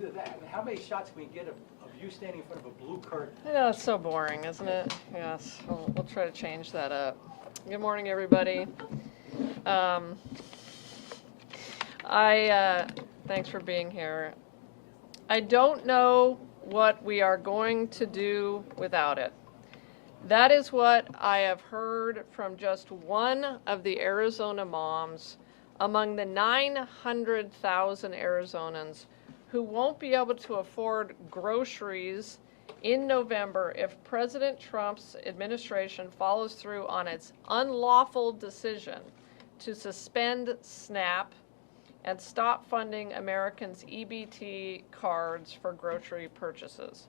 either that. I mean, how many shots can we get of you standing in front of a blue curtain? I know, it's so boring, isn't it? Yes, we'll try to change that up. Good morning, everybody. Thanks for being here. I don't know what we are going to do without it. That is what I have heard from just one of the Arizona moms among the 900,000 Arizonans who won't be able to afford groceries in November if President Trump's administration follows through on its unlawful decision to suspend SNAP and stop funding Americans' EBT cards for grocery purchases.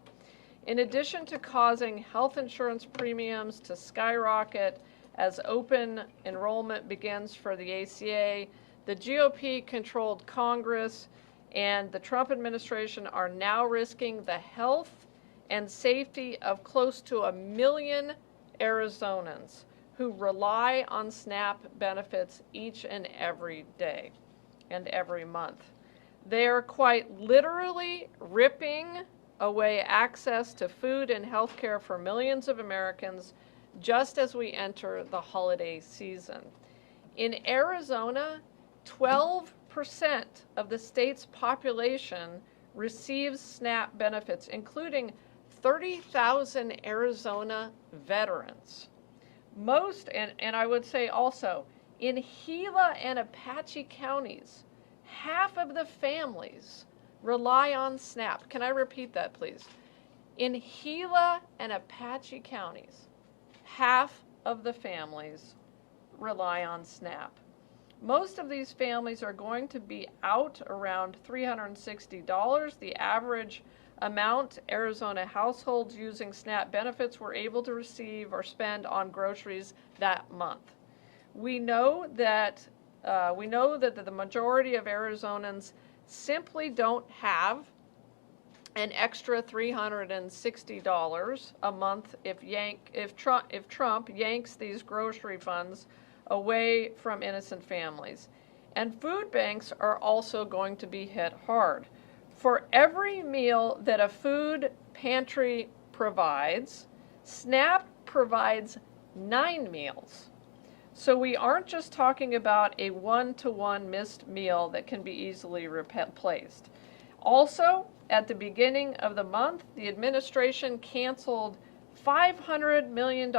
In addition to causing health insurance premiums to skyrocket as open enrollment begins for the ACA, the GOP-controlled Congress and the Trump administration are now risking the health and safety of close to 1 million Arizonans who rely on SNAP benefits each and every day and every month. They are quite literally ripping away access to food and health care for millions of Americans just as we enter the holiday season. In Arizona, 12% of the state's population receives SNAP benefits, including 30,000 Arizona veterans. Most, and I would say also, in Gila and Apache counties, half of the families rely on SNAP. Can I repeat that, please? In Gila and Apache counties, half of the families rely on SNAP. Most of these families are going to be out around $360. The average amount Arizona households using SNAP benefits were able to receive or spend on groceries that month. We know that the majority of Arizonans simply don't have an extra $360 a month if Trump yanks these grocery funds away from innocent families. And food banks are also going to be hit hard. For every meal that a food pantry provides, SNAP provides 9 meals. So we aren't just talking about a one-to-one missed meal that can be easily replaced. Also, at the beginning of the month, the administration canceled $500 million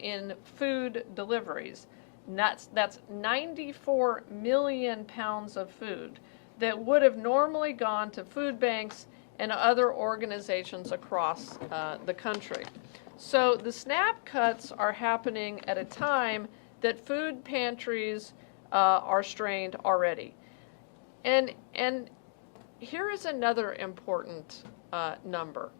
in food deliveries. That's 94 million pounds of food that would have normally gone to food banks and other organizations across the country. So the SNAP cuts are happening at a time that food pantries are strained already. And here is another important number.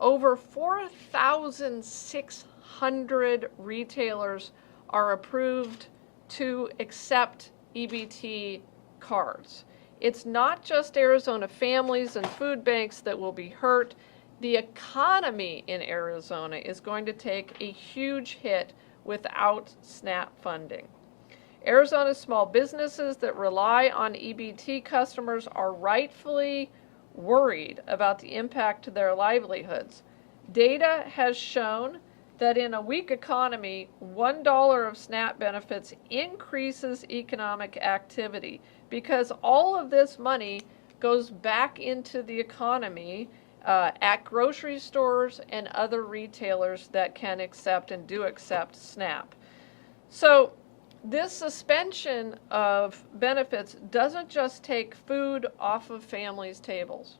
Over 4,600 retailers are approved to accept EBT cards. It's not just Arizona families and food banks that will be hurt. The economy in Arizona is going to take a huge hit without SNAP funding. Arizona's small businesses that rely on EBT customers are rightfully worried about the impact to their livelihoods. Data has shown that in a weak economy, $1 of SNAP benefits increases economic activity because all of this money goes back into the economy at grocery stores and other retailers that can accept and do accept SNAP. So this suspension of benefits doesn't just take food off of families' tables.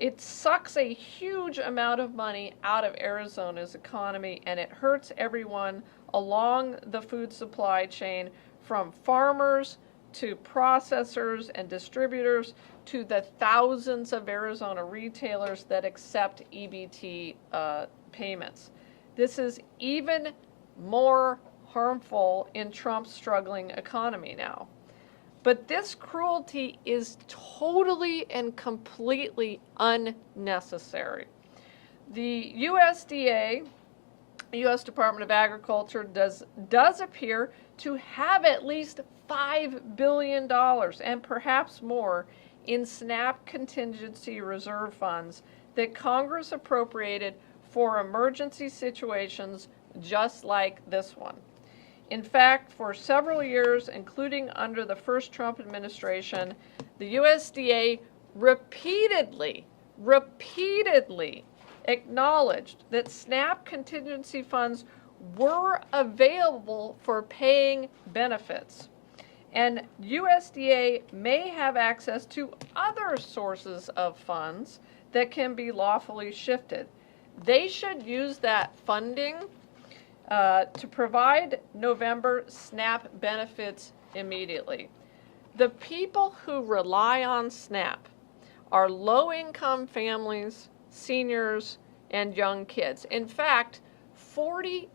It sucks a huge amount of money out of Arizona's economy, and it hurts everyone along the food supply chain, from farmers to processors and distributors to the thousands of Arizona retailers that accept EBT payments. This is even more harmful in Trump's struggling economy now. But this cruelty is totally and completely unnecessary. The USDA, U.S. Department of Agriculture, does appear to have at least $5 billion and perhaps more in SNAP contingency reserve funds that Congress appropriated for emergency situations just like this one. In fact, for several years, including under the first Trump administration, the USDA repeatedly acknowledged that SNAP contingency funds were available for paying benefits. And USDA may have access to other sources of funds that can be lawfully shifted. They should use that funding to provide November SNAP benefits immediately. The people who rely on SNAP are low-income families, seniors, and young kids. In fact, 40%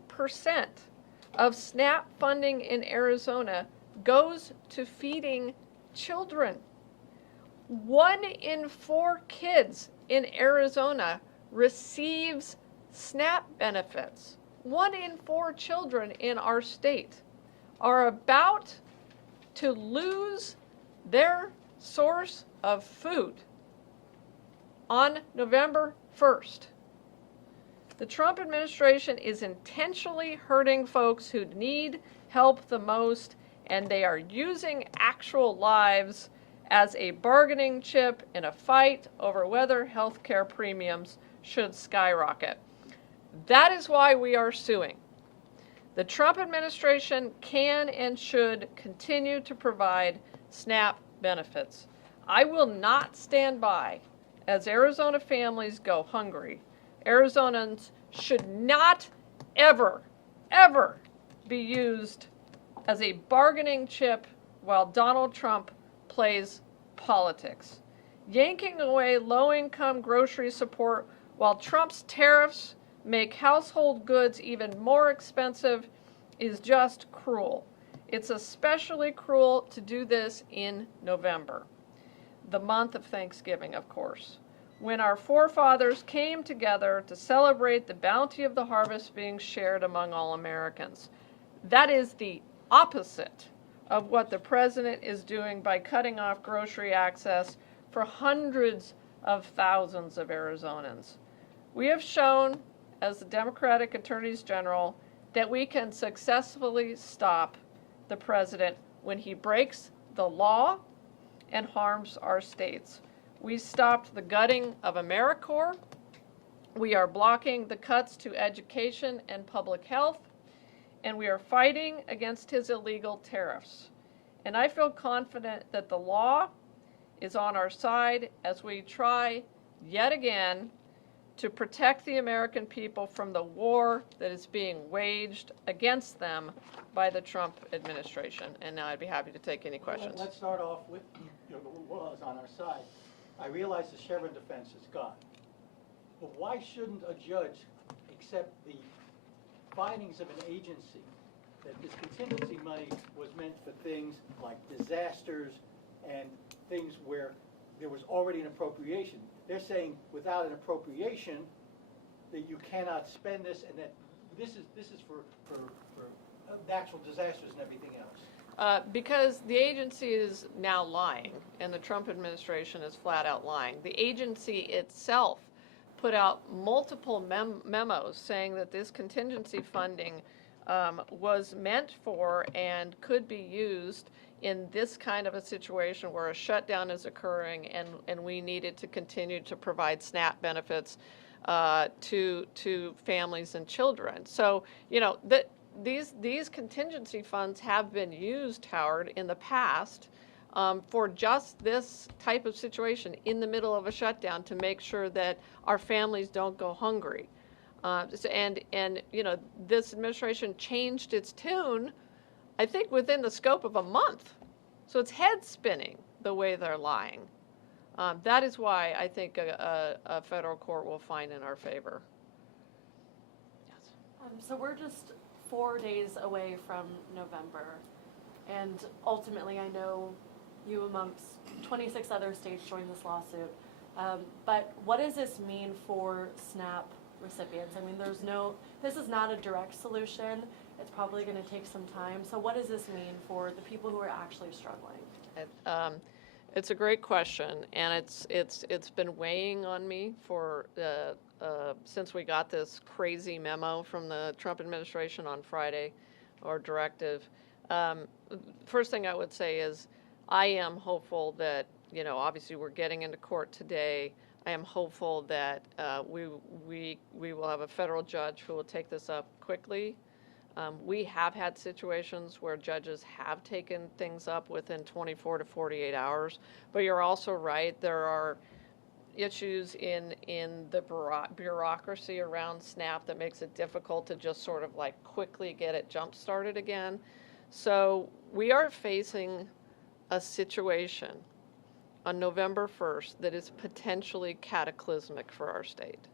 of SNAP funding in Arizona goes to feeding children. 1 in 4 kids in Arizona receives SNAP benefits. 1 in 4 children in our state are about to lose their source of food on November 1st. The Trump administration is intentionally hurting folks who need help the most, and they are using actual lives as a bargaining chip in a fight over whether health care premiums should skyrocket. That is why we are suing. The Trump administration can and should continue to provide SNAP benefits. I will not stand by as Arizona families go hungry. Arizonans should not ever be used as a bargaining chip while Donald Trump plays politics. Yanking away low-income grocery support while Trump's tariffs make household goods even more expensive is just cruel. It's especially cruel to do this in November, the month of Thanksgiving, of course, when our forefathers came together to celebrate the bounty of the harvest being shared among all Americans. That is the opposite of what the president is doing by cutting off grocery access for hundreds of thousands of Arizonans. We have shown, as the Democratic Attorneys General, that we can successfully stop the president when he breaks the law and harms our states. We stopped the gutting of AmeriCorps. We are blocking the cuts to education and public health, and we are fighting against his illegal tariffs. And I feel confident that the law is on our side as we try yet again to protect the American people from the war that is being waged against them by the Trump administration. And now I'd be happy to take any questions. Let's start off with the law is on our side. I realize the Chevron defense is gone. But why shouldn't a judge accept the findings of an agency that this contingency money was meant for things like disasters and things where there was already an appropriation? They're saying without an appropriation that you cannot spend this, and that this is for natural disasters and everything else. Because the agency is now lying, and the Trump administration is flat out lying. The agency itself put out multiple memos saying that this contingency funding was meant for and could be used in this kind of a situation where a shutdown is occurring and we needed to continue to provide SNAP benefits to families and children. So, you know, these contingency funds have been used, Howard, in the past for just this type of situation in the middle of a shutdown to make sure that our families don't go hungry. And you know, this administration changed its tune, I think, within the scope of a month. So it's head spinning the way they're lying. That is why I think a federal court will find in our favor. Yes. So we're just 4 days away from November, and ultimately I know you amongst 26 other states joined this lawsuit. But what does this mean for SNAP recipients? I mean, this is not a direct solution. It's probably going to take some time. So what does this mean for the people who are actually struggling? It's a great question, and it's been weighing on me for since we got this crazy memo from the Trump administration on Friday, or directive. Um, First thing I would say is, I am hopeful that, obviously we're getting into court today. I am hopeful that we will have a federal judge who will take this up quickly. We have had situations where judges have taken things up within 24 to 48 hours, but you're also right, there are issues in the bureaucracy around SNAP that makes it difficult to just sort of like quickly get it jump started again. So we are facing a situation on November 1st that is potentially cataclysmic for our state.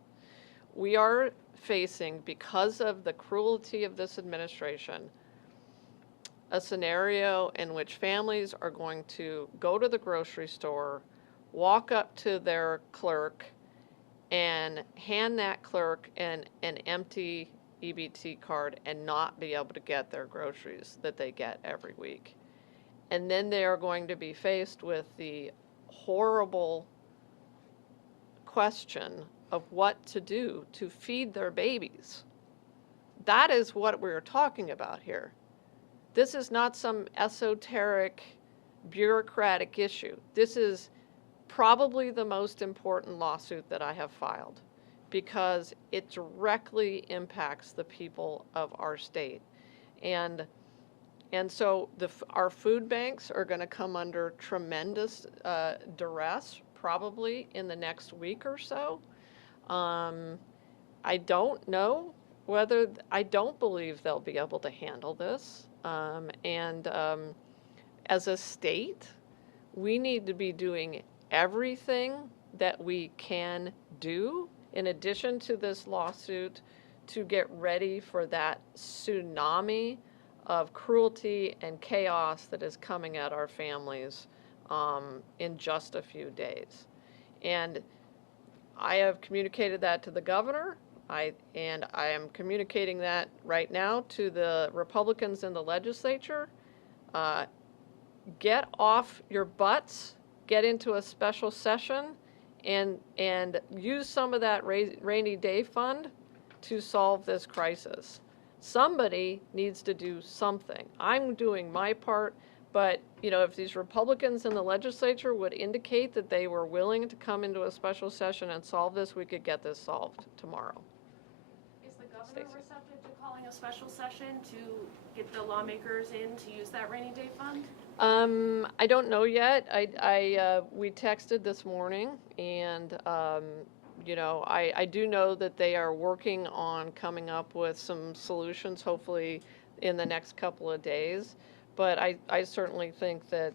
We are facing, because of the cruelty of this administration, a scenario in which families are going to go to the grocery store, walk up to their clerk, and hand that clerk an empty EBT card and not be able to get their groceries that they get every week. And then they are going to be faced with the horrible question of what to do to feed their babies. That is what we're talking about here. This is not some esoteric bureaucratic issue. This is probably the most important lawsuit that I have filed, because it directly impacts the people of our state. And so our food banks are going to come under tremendous duress probably in the next week or so. I don't know whether, I don't believe they'll be able to handle this. As a state, we need to be doing everything that we can do in addition to this lawsuit to get ready for that tsunami of cruelty and chaos that is coming at our families in just a few days. And I have communicated that to the governor, and I am communicating that right now to the Republicans in the legislature. Get off your butts, get into a special session, and use some of that rainy day fund to solve this crisis. Somebody needs to do something. I'm doing my part, but if these Republicans in the legislature would indicate that they were willing to come into a special session and solve this, we could get this solved tomorrow. Is the governor receptive to calling a special session to get the lawmakers in to use that rainy day fund? I don't know yet. We texted this morning, and I do know that they are working on coming up with some solutions, hopefully in the next couple of days. But I certainly think that,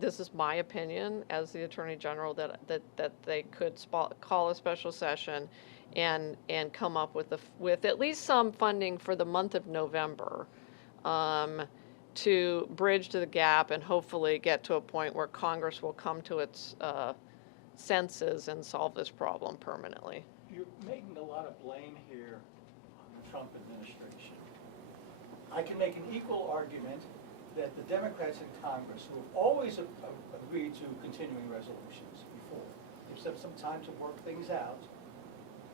this is my opinion as the Attorney General, that they could call a special session and come up with at least some funding for the month of November to bridge the gap and hopefully get to a point where Congress will come to its senses and solve this problem permanently. You're making a lot of blame here on the Trump administration. I can make an equal argument that the Democrats in Congress, who have always agreed to continuing resolutions before, they've spent some time to work things out,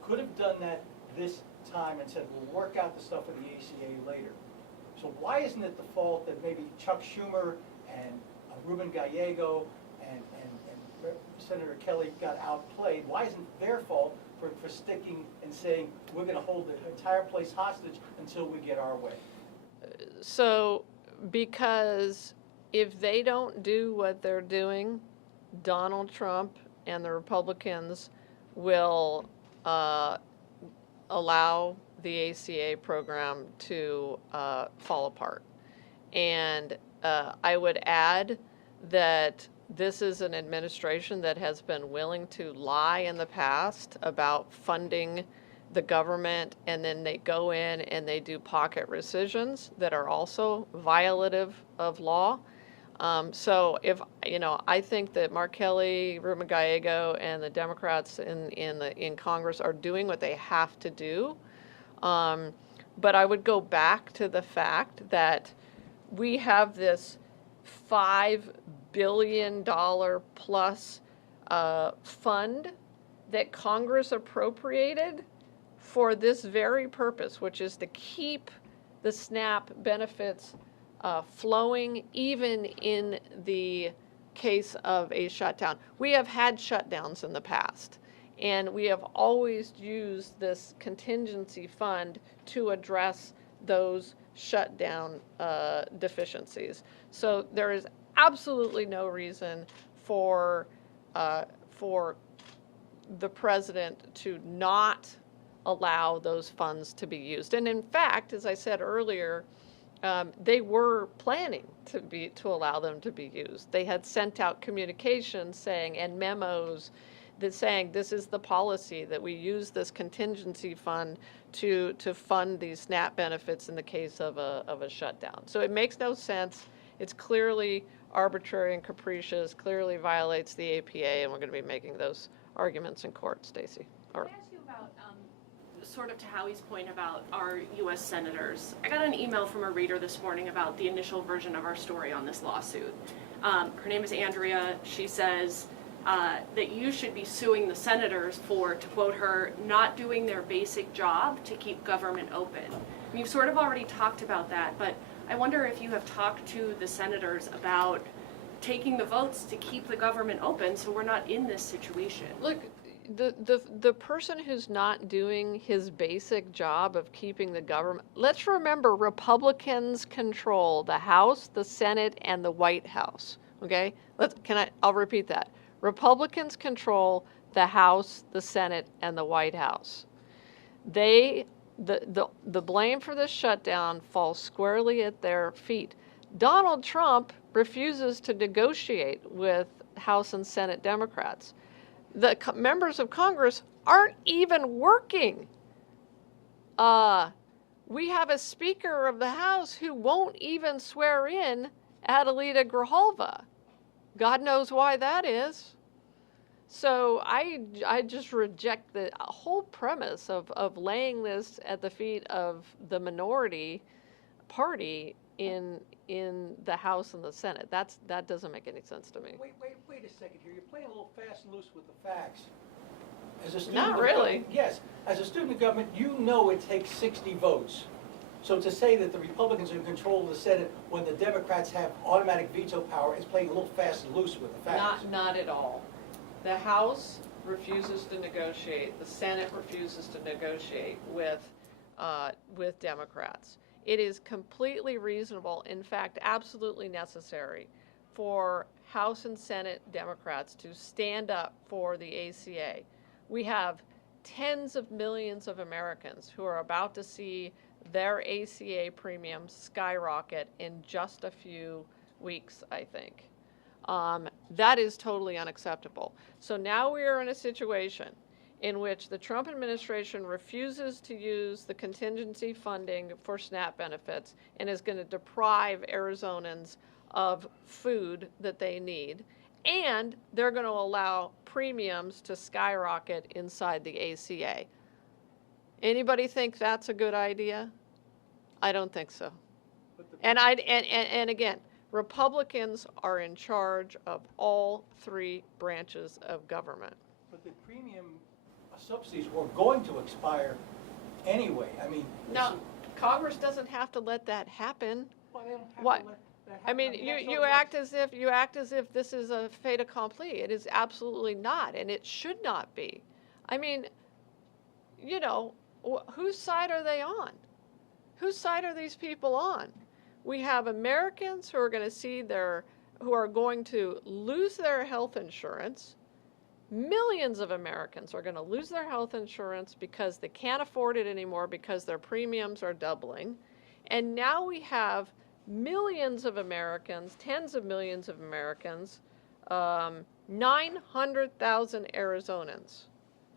could have done that this time and said, we'll work out the stuff with the ACA later. So why isn't it the fault that maybe Chuck Schumer and Ruben Gallego and Senator Kelly got outplayed? Why isn't it their fault for sticking and saying, we're going to hold the entire place hostage until we get our way? So, because if they don't do what they're doing, Donald Trump and the Republicans will allow the ACA program to fall apart. And I would add that this is an administration that has been willing to lie in the past about funding the government, and then they go in and they do pocket rescissions that are also violative of law. So I think that Mark Kelly, Ruben Gallego, and the Democrats in Congress are doing what they have to do. But I would go back to the fact that we have this $5 billion plus fund that Congress appropriated for this very purpose, which is to keep the SNAP benefits flowing even in the case of a shutdown. We have had shutdowns in the past, and we have always used this contingency fund to address those shutdown deficiencies. So there is absolutely no reason for the president to not allow those funds to be used. And in fact, as I said earlier, they were planning to allow them to be used. They had sent out communications saying, and memos that saying this is the policy, that we use this contingency fund to fund these SNAP benefits in the case of a shutdown. So it makes no sense. It's clearly arbitrary and capricious, clearly violates the APA, and we're going to be making those arguments in court, Stacey. Can I ask you about, sort of to Howie's point about our U.S. senators? I got an email from a reader this morning about the initial version of our story on this lawsuit. Her name is Andrea. She says that you should be suing the senators for, to quote her, not doing their basic job to keep government open. And you've sort of already talked about that, but I wonder if you have talked to the senators about taking the votes to keep the government open so we're not in this situation. Look, the person who's not doing his basic job of keeping the government, let's remember Republicans control the House, the Senate, and the White House, okay? I'll repeat that. Republicans control the House, the Senate, and the White House. The blame for this shutdown falls squarely at their feet. Donald Trump refuses to negotiate with House and Senate Democrats. The members of Congress aren't even working. We have a Speaker of the House who won't even swear in Adelita Grijalva. God knows why that is. So I just reject the whole premise of laying this at the feet of the minority party in the House and the Senate. That doesn't make any sense to me. Wait a second here. You're playing a little fast and loose with the facts. As a student Not really. Yes. As a student of government, you know it takes 60 votes. So to say that the Republicans are in control of the Senate when the Democrats have automatic veto power is playing a little fast and loose with the facts. Not at all. The House refuses to negotiate. The Senate refuses to negotiate with Democrats. It is completely reasonable, in fact, absolutely necessary for House and Senate Democrats to stand up for the ACA. We have tens of millions of Americans who are about to see their ACA premiums skyrocket in just a few weeks, I think. That is totally unacceptable. So now we are in a situation in which the Trump administration refuses to use the contingency funding for SNAP benefits and is going to deprive Arizonans of food that they need, and they're going to allow premiums to skyrocket inside the ACA. Anybody think that's a good idea? I don't think so. And again, Republicans are in charge of all three branches of government. But the premium subsidies were going to expire anyway. I mean, no, Congress doesn't have to let that happen. Well, they don't have What? to let that happen. I mean, you act as if this is a fait accompli. It is absolutely not, and it should not be. I mean, you know, whose side are they on? Whose side are these people on? We have Americans who are going to lose their health insurance. Millions of Americans are going to lose their health insurance because they can't afford it anymore because their premiums are doubling. And now we have millions of Americans, tens of millions of Americans, 900,000 Arizonans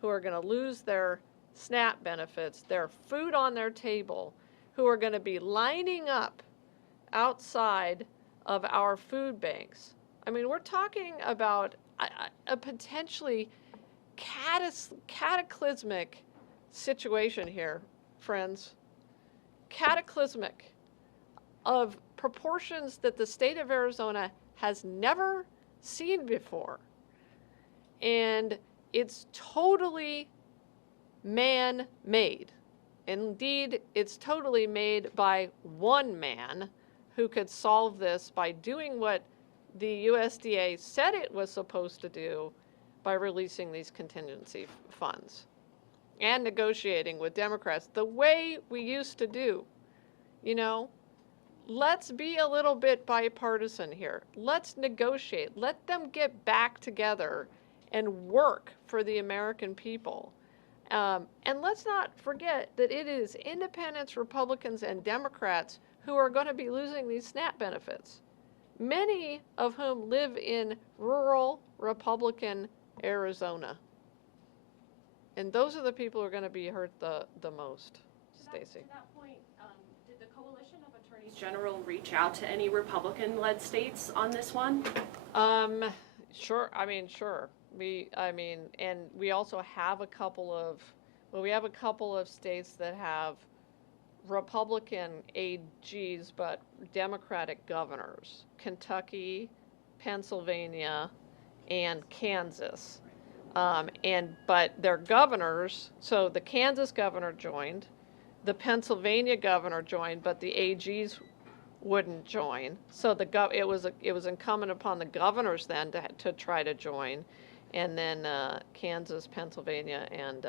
who are going to lose their SNAP benefits, their food on their table, who are going to be lining up outside of our food banks. I mean, we're talking about a potentially cataclysmic situation here, friends. Cataclysmic, of proportions that the state of Arizona has never seen before. And it's totally man-made. Indeed, it's totally made by one man who could solve this by doing what the USDA said it was supposed to do by releasing these contingency funds and negotiating with Democrats the way we used to do. You know, let's be a little bit bipartisan here. Let's negotiate. Let them get back together and work for the American people. And let's not forget that it is independents, Republicans, and Democrats who are going to be losing these SNAP benefits, many of whom live in rural Republican Arizona. And those are the people who are going to be hurt the most, Stacey. To that point, did the Coalition of Attorneys General reach out to any Republican-led states on this one? Sure. Sure. And we also have a couple of states that have Republican AGs but Democratic governors: Kentucky, Pennsylvania, and Kansas. But their governors, so the Kansas governor joined, the Pennsylvania governor joined, but the AGs wouldn't join. So it was incumbent upon the governors then to try to join, and then Kansas, Pennsylvania, and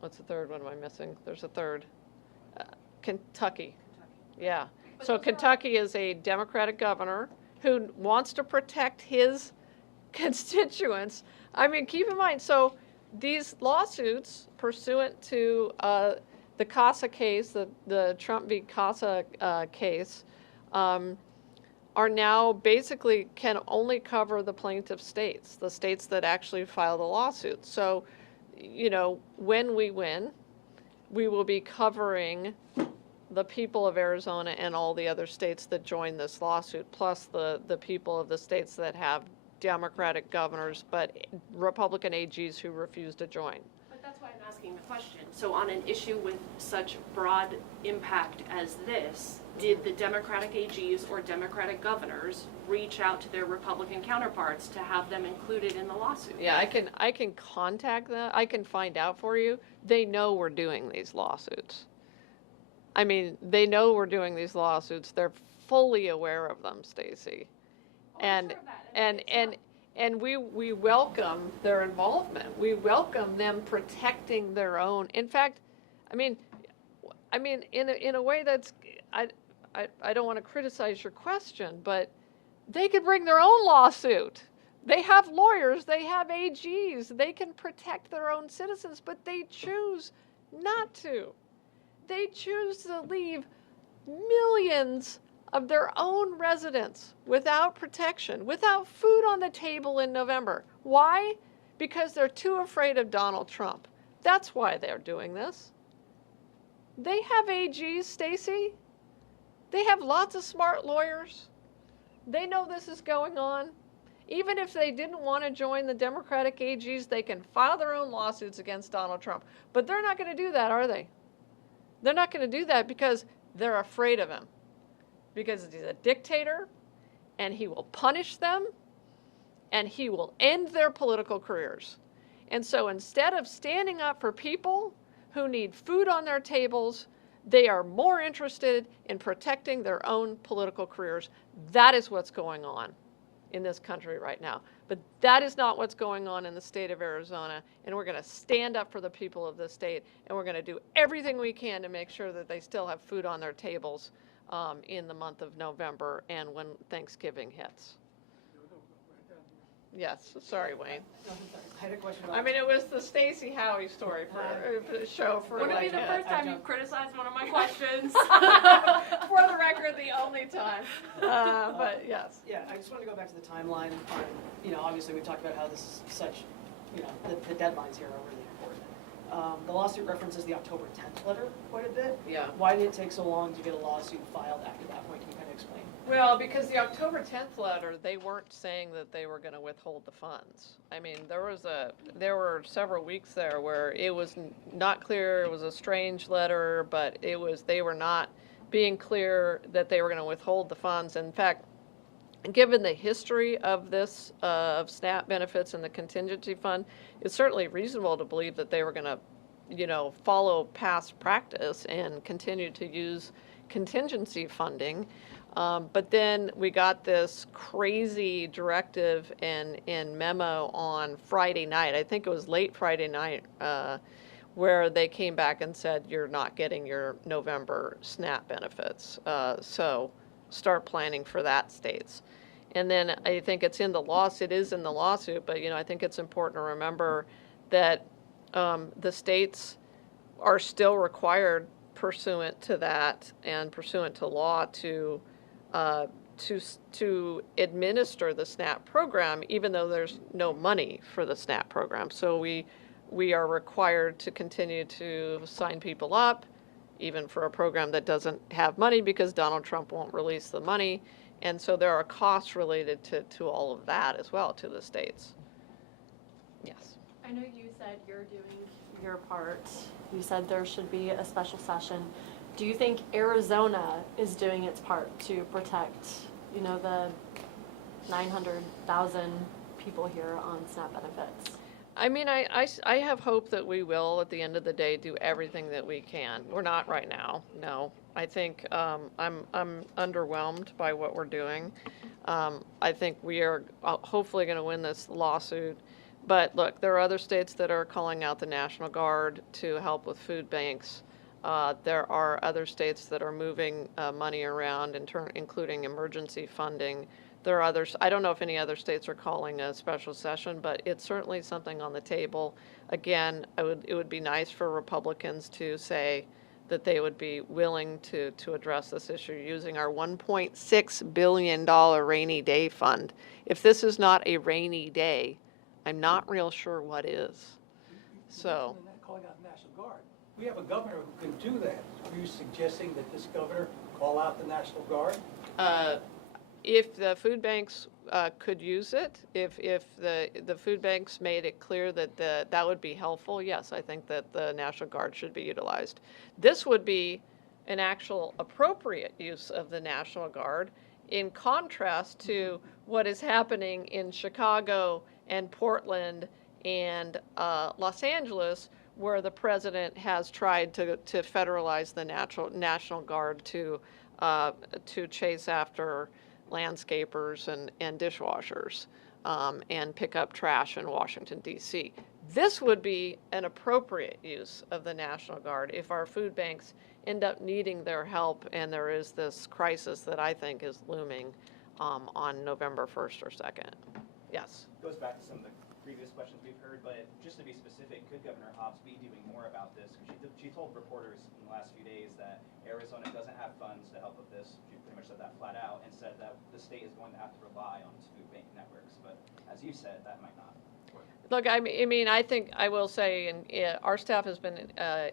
what's the third one am I missing? There's a third. Kentucky. Yeah. So Kentucky is a Democratic governor who wants to protect his constituents. Keep in mind, so these lawsuits pursuant to the CASA case, the Trump v. CASA case, are now basically can only cover the plaintiff states, the states that actually filed the lawsuit. So, when we win, we will be covering the people of Arizona and all the other states that joined this lawsuit, plus the people of the states that have Democratic governors but Republican AGs who refuse to join. But that's why I'm asking the question. So on an issue with such broad impact as this, did the Democratic AGs or Democratic governors reach out to their Republican counterparts to have them included in the lawsuit? Yeah, I can contact them. I can find out for you. They know we're doing these lawsuits. They know we're doing these lawsuits. They're fully aware of them, Stacey. And we welcome their involvement. We welcome them protecting their own. In fact, in a way that's I don't want to criticize your question, but they could bring their own lawsuit. They have lawyers, they have AGs, they can protect their own citizens, but they choose not to. They choose to leave millions of their own residents without protection, without food on the table in November. Why? Because they're too afraid of Donald Trump. That's why they're doing this. They have AGs, Stacey. They have lots of smart lawyers. They know this is going on. Even if they didn't want to join the Democratic AGs, they can file their own lawsuits against Donald Trump. But they're not going to do that, are they? They're not going to do that because they're afraid of him. Because he's a dictator, and he will punish them, and he will end their political careers. And so instead of standing up for people who need food on their tables, they are more interested in protecting their own political careers. That is what's going on in this country right now. But that is not what's going on in the state of Arizona, and we're going to stand up for the people of this state, and we're going to do everything we can to make sure that they still have food on their tables in the month of November and when Thanksgiving hits. Yes, sorry, Wayne. I had a question about it was the Stacey Howie story for the show for Would it be like, the first time you've criticized one of my questions? for the record, the only time. But yes. Yeah, I just wanted to go back to the timeline on, obviously we talked about how this is such, the deadlines here are really important. The lawsuit references the October 10th letter quite a bit. Yeah. Why did it take so long to get a lawsuit filed after that point? Can you kind of explain? Well, because the October 10th letter, they weren't saying that they were going to withhold the funds. There were several weeks there where it was not clear. It was a strange letter, but they were not being clear that they were going to withhold the funds. In fact, given the history of this, of SNAP benefits and the contingency fund, it's certainly reasonable to believe that they were going to, follow past practice and continue to use contingency funding. But then we got this crazy directive and memo on Friday night. I think it was late Friday night, where they came back and said, you're not getting your November SNAP benefits. So start planning for that, states. And then I think it is in the lawsuit, but I think it's important to remember that the states are still required, pursuant to that and pursuant to law, to administer the SNAP program, even though there's no money for the SNAP program. So we are required to continue to sign people up, even for a program that doesn't have money, because Donald Trump won't release the money. And so there are costs related to all of that as well, to the states. Yes. I know you said you're doing your part. You said there should be a special session. Do you think Arizona is doing its part to protect, the 900,000 people here on SNAP benefits? I mean, I have hope that we will, at the end of the day, do everything that we can. We're not right now, no. I think I'm underwhelmed by what we're doing. I think we are hopefully going to win this lawsuit. But look, there are other states that are calling out the National Guard to help with food banks. There are other states that are moving money around, including emergency funding. There are others. I don't know if any other states are calling a special session, but it's certainly something on the table. Again, it would be nice for Republicans to say that they would be willing to address this issue using our $1.6 billion rainy day fund. If this is not a rainy day, I'm not real sure what is. So. Calling out the National Guard. We have a governor who can do that. Are you suggesting that this governor call out the National Guard? If the food banks could use it, if the food banks made it clear that that would be helpful, yes, I think that the National Guard should be utilized. This would be an actual appropriate use of the National Guard, in contrast to what is happening in Chicago and Portland and Los Angeles, where the president has tried to federalize the National Guard to chase after landscapers and dishwashers and pick up trash in Washington, D.C. This would be an appropriate use of the National Guard if our food banks end up needing their help and there is this crisis that I think is looming on November 1st or 2nd. Yes? It goes back to some of the previous questions we've heard, but just to be specific, could Governor Hobbs be doing more about this? Because she told reporters in the last few days that Arizona doesn't have funds to help with this. She pretty much said that flat out and said that the state is going to have to rely on its food bank networks. But as you said, that might not work. Look, I mean, I think I will say, our staff has been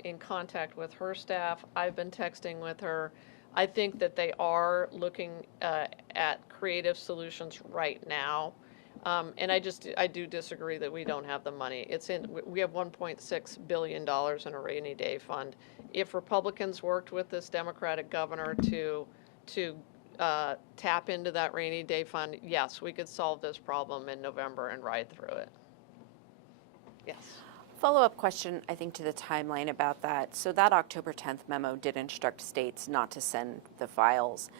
in contact with her staff. I've been texting with her. I think that they are looking at creative solutions right now. And I do disagree that we don't have the money. We have $1.6 billion in a rainy day fund. If Republicans worked with this Democratic governor to tap into that rainy day fund, yes, we could solve this problem in November and ride through it. Yes. Follow-up question, I think, to the timeline about that. So that October 10th memo did instruct states not to send the files.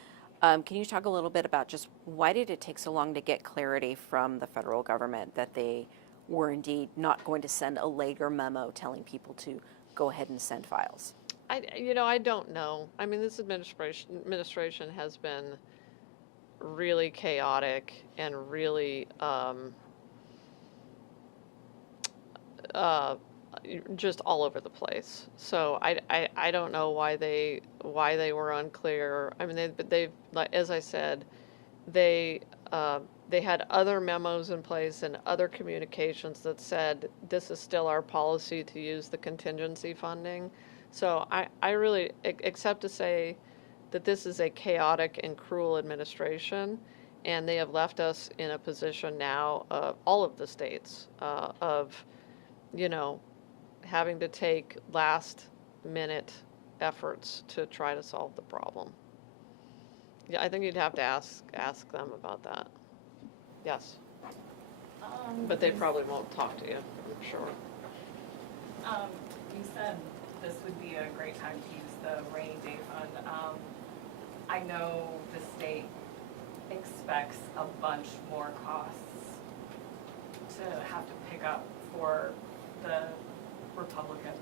Can you talk a little bit about just why did it take so long to get clarity from the federal government that they were indeed not going to send a later memo telling people to go ahead and send files? I don't know. I mean, this administration has been really chaotic and really just all over the place. So I don't know why they were unclear. I mean, they've as I said, they had other memos in place and other communications that said this is still our policy to use the contingency funding. So I really, except to say that this is a chaotic and cruel administration, and they have left us in a position now, all of the states, of having to take last minute efforts to try to solve the problem. Yeah, I think you'd have to ask them about that. Yes, but they probably won't talk to you, I'm sure. You said this would be a great time to use the rainy day fund. I know the state expects a bunch more costs to have to pick up for the Republicans'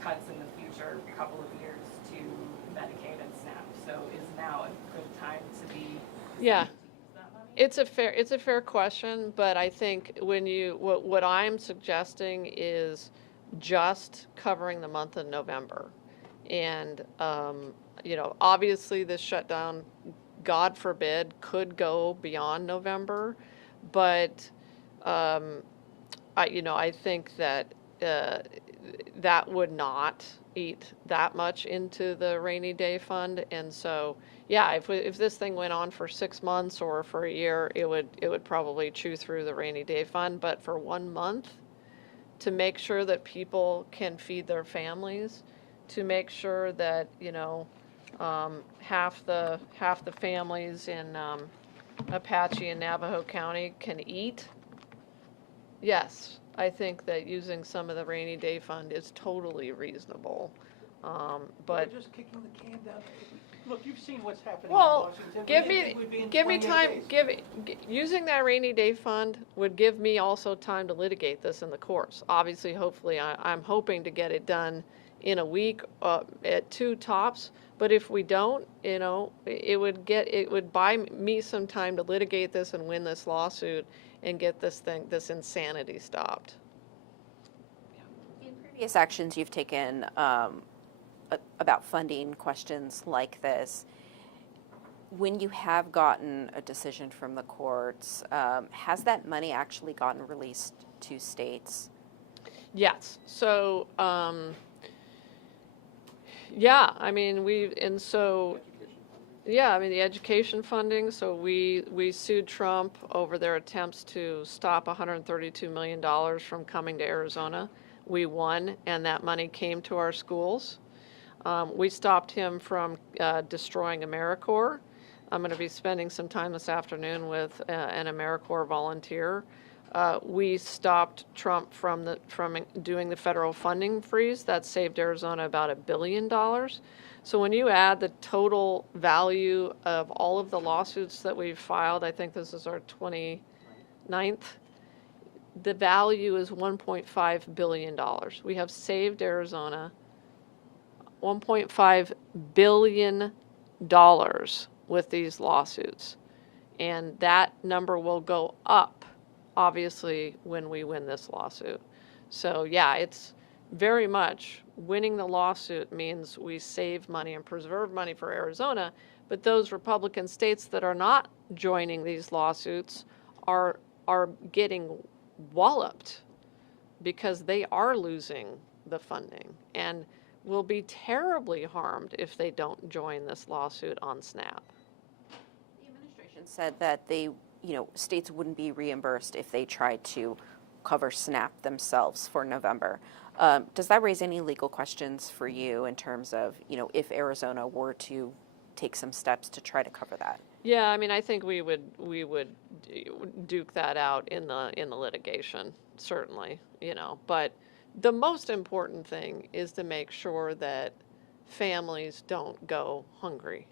cuts in the future couple of years to Medicaid and SNAP. So is now a good time to be Yeah. to use that money? It's a fair question, but I think what I'm suggesting is just covering the month of November. And, obviously this shutdown, God forbid, could go beyond November, but, I think that, that would not eat that much into the rainy day fund. And so, yeah, if this thing went on for 6 months or for a year, it would probably chew through the rainy day fund. But for 1 month, to make sure that people can feed their families, to make sure that half the families in Apache and Navajo County can eat. Yes, I think that using some of the rainy day fund is totally reasonable. But We're just kicking the can down. Look, you've seen what's happening in well, Washington. give It would be me in give me 28 time. days. Using that rainy day fund would give me also time to litigate this in the courts. Obviously, hopefully, I'm hoping to get it done in a week at 2 tops. But if we don't, it would buy me some time to litigate this and win this lawsuit and get this insanity stopped. In previous actions you've taken about funding questions like this, when you have gotten a decision from the courts, has that money actually gotten released to states? Yes. So, yeah, I mean, the education funding. So we sued Trump over their attempts to stop $132 million from coming to Arizona. We won, and that money came to our schools. We stopped him from destroying AmeriCorps. I'm going to be spending some time this afternoon with an AmeriCorps volunteer. We stopped Trump from doing the federal funding freeze. That saved Arizona about $1 billion. So when you add the total value of all of the lawsuits that we've filed, I think this is our 29th, the value is $1.5 billion. We have saved Arizona $1.5 billion with these lawsuits. And that number will go up, obviously, when we win this lawsuit. So yeah, it's very much winning the lawsuit means we save money and preserve money for Arizona, but those Republican states that are not joining these lawsuits are getting walloped because they are losing the funding and will be terribly harmed if they don't join this lawsuit on SNAP. The administration said that states wouldn't be reimbursed if they tried to cover SNAP themselves for November. Does that raise any legal questions for you in terms of, if Arizona were to take some steps to try to cover that? Yeah, I mean, I think we would duke that out in the litigation, certainly, but the most important thing is to make sure that families don't go hungry,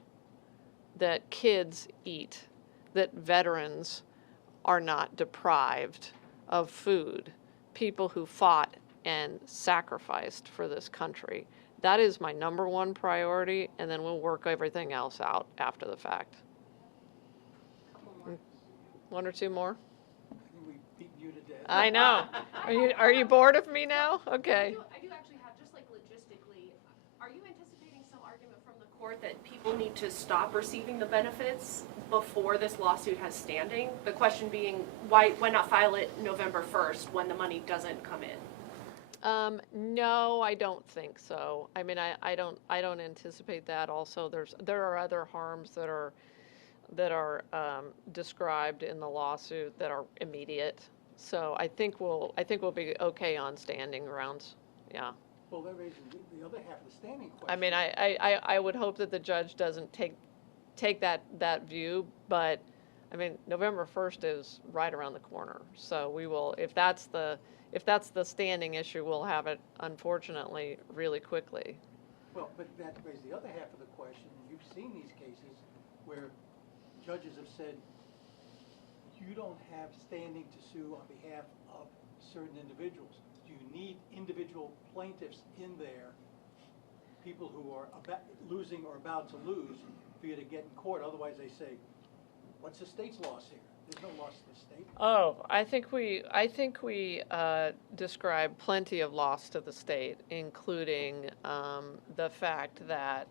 that kids eat, that veterans are not deprived of food, people who fought and sacrificed for this country. That is my number one priority, and then we'll work everything else out after the fact. One or two more? I think we beat you to death. I know. Are you bored of me now? Okay. I do actually have, just like logistically, are you anticipating some argument from the court that people need to stop receiving the benefits before this lawsuit has standing? The question being, why not file it November 1st when the money doesn't come in? No, I don't think so. I mean, I don't anticipate that. Also, there are other harms that are described in the lawsuit that are immediate. So I think we'll be okay on standing grounds. Yeah. Well, that raises the other half of the standing question. I mean, I would hope that the judge doesn't take take that view, but, I mean, November 1st is right around the corner. So we will, if that's the standing issue, we'll have it, unfortunately, really quickly. Well, but that raises the other half of the question. You've seen these cases where judges have said, you don't have standing to sue on behalf of certain individuals. Do you need individual plaintiffs in there, people who are losing or about to lose, for you to get in court? Otherwise, they say, what's the state's loss here? There's no loss to the state. Oh, I think we describe plenty of loss to the state, including the fact that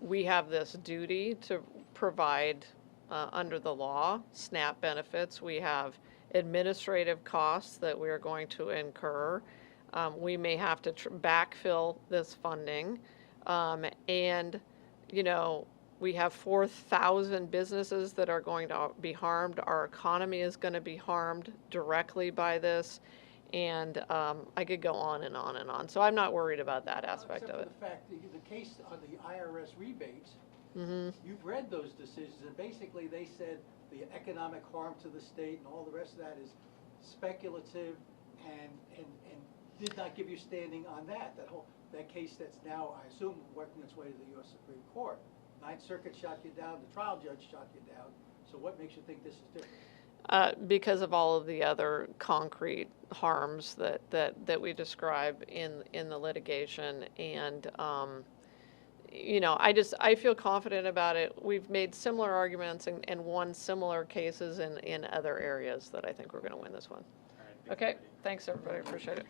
we have this duty to provide under the law SNAP benefits. We have administrative costs that we are going to incur. We may have to backfill this funding, and we have 4,000 businesses that are going to be harmed. Our economy is going to be harmed directly by this. And I could go on and on and on. So I'm not worried about that aspect of it. Except for the fact that the case on the IRS rebates, you've read those decisions, and basically they said the economic harm to the state and all the rest of that is speculative and did not give you standing on that. That case that's now, I assume, working its way to the U.S. Supreme Court. Ninth Circuit shot you down, the trial judge shot you down. So what makes you think this is different? Because of all of the other concrete harms that we describe in the litigation, and I feel confident about it. We've made similar arguments and won similar cases in other areas that I think we're going to win this one. All right, Okay, thanks everybody, appreciate it.